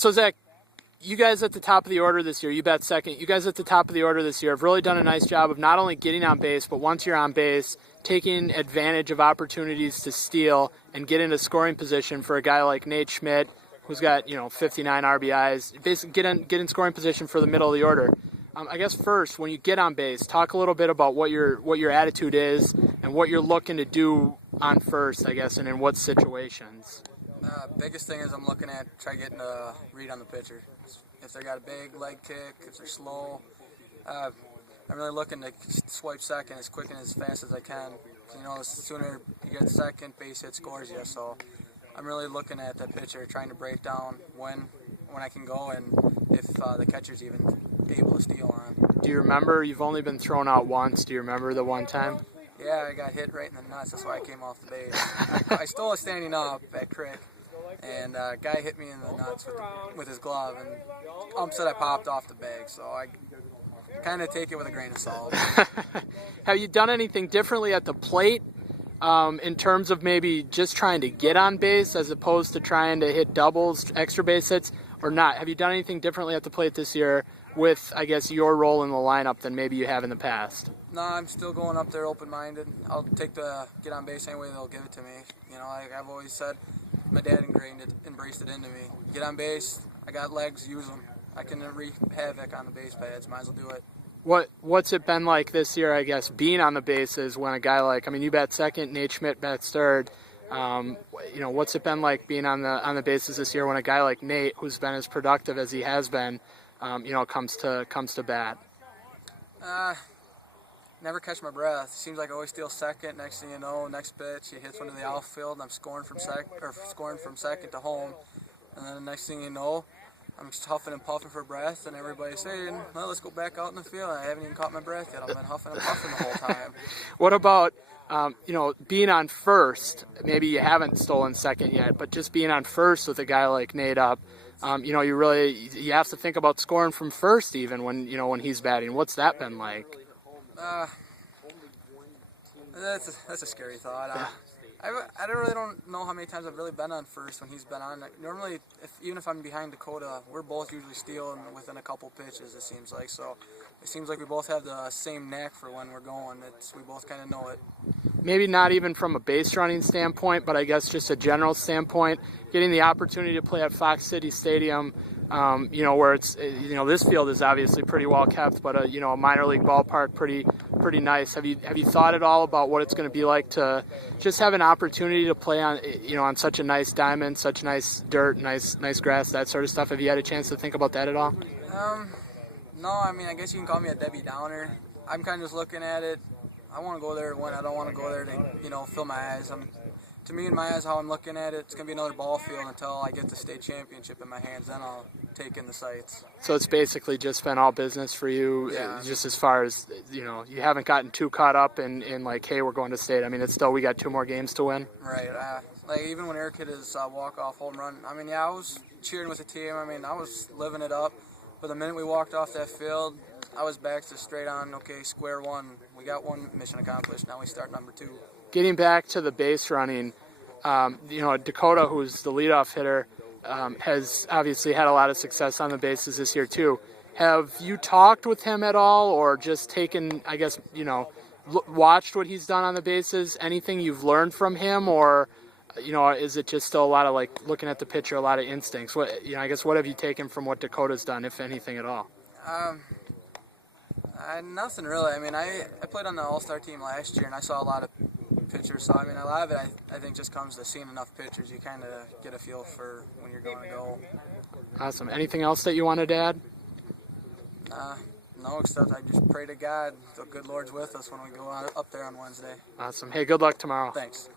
So, Zach, you guys at the top of the order this year, you bat second. You guys at the top of the order this year have really done a nice job of not only getting on base, but once you're on base, taking advantage of opportunities to steal and get into scoring position for a guy like Nate Schmidt, who's got 59 RBIs. Basically, get in scoring position for the middle of the order. I guess first, when you get on base, talk a little bit about what your attitude is and what you're looking to do on first, I guess, and in what situations. Biggest thing is I'm looking at try getting a read on the pitcher. If they got a big leg kick, if they're slow, I'm really looking to swipe second as quick and as fast as I can. The sooner you get second, base hit scores you. So I'm really looking at that pitcher, trying to break down when I can go and if the catcher's even able to steal on. Do you remember, you've only been thrown out once, do you remember the one time? Yeah, I got hit right in the nuts. That's why I came off the base. I stole a standing up at Crick, and a guy hit me in the nuts with his glove, and said I popped off the bag. So I kind of take it with a grain of salt. Have you done anything differently at the plate in terms of maybe just trying to get on base as opposed to trying to hit doubles, extra base hits, or not? Have you done anything differently at the plate this year with, I guess, your role in the lineup than maybe you have in the past? No, I'm still going up there open-minded. I'll take the get on base any way they'll give it to me. Like I've always said, my dad embraced it into me. Get on base, I got legs, use them. I can wreak havoc on the base pads, might as well do it. What's it been like this year, I guess, being on the bases when a guy like, you bat second, Nate Schmidt bats third. What's it been like being on the bases this year when a guy like Nate, who's been as productive as he has been, comes to bat? Never catch my breath. Seems like I always steal second. Next thing you know, next pitch, he hits one to the outfield, and I'm scoring from second to home. And then the next thing you know, I'm just huffing and puffing for breath, and everybody's saying, "Well, let's go back out in the field." I haven't even caught my breath yet. I've been huffing and puffing the whole time. What about being on first? Maybe you haven't stolen second yet, but just being on first with a guy like Nate up. You have to think about scoring from first even when he's batting. What's that been like? That's a scary thought. I really don't know how many times I've really been on first when he's been on. Normally, even if I'm behind Dakota, we're both usually stealing within a couple pitches, it seems like. So it seems like we both have the same knack for when we're going. We both kind of know it. Maybe not even from a base running standpoint, but I guess just a general standpoint, getting the opportunity to play at Fox City Stadium, where it's, this field is obviously pretty well kept, but a minor league ballpark, pretty nice. Have you thought at all about what it's going to be like to just have an opportunity to play on such a nice diamond, such nice dirt, nice grass, that sort of stuff? Have you had a chance to think about that at all? No, I guess you can call me a Debbie Downer. I'm kind of just looking at it. I want to go there to win. I don't want to go there to, fill my eyes. To me, in my eyes, how I'm looking at it, it's going to be another ball field until I get the state championship in my hands. Then I'll take in the sights. So it's basically just been all business for you, yeah. Just as far as, you haven't gotten too caught up in like, hey, we're going to state. It's still, we got 2 more games to win. Right. Even when Eric hit his walk-off home run, I was cheering with the team. I was living it up. But the minute we walked off that field, I was back to straight on, okay, square one. We got one mission accomplished. Now we start number 2. Getting back to the base running, Dakota, who's the leadoff hitter, has obviously had a lot of success on the bases this year too. Have you talked with him at all, or just taken, I guess, watched what he's done on the bases? Anything you've learned from him, or is it just still a lot of like looking at the pitcher, a lot of instincts? What have you taken from what Dakota's done, if anything at all? Nothing really. I played on the All-Star team last year, and I saw a lot of pitchers. So a lot of it I think just comes to seeing enough pitchers. You kind of get a feel for when you're going to go. Awesome. Anything else that you wanted to add? No, except I just pray to God the good Lord's with us when we go up there on Wednesday. Awesome. Hey, good luck tomorrow. Thanks.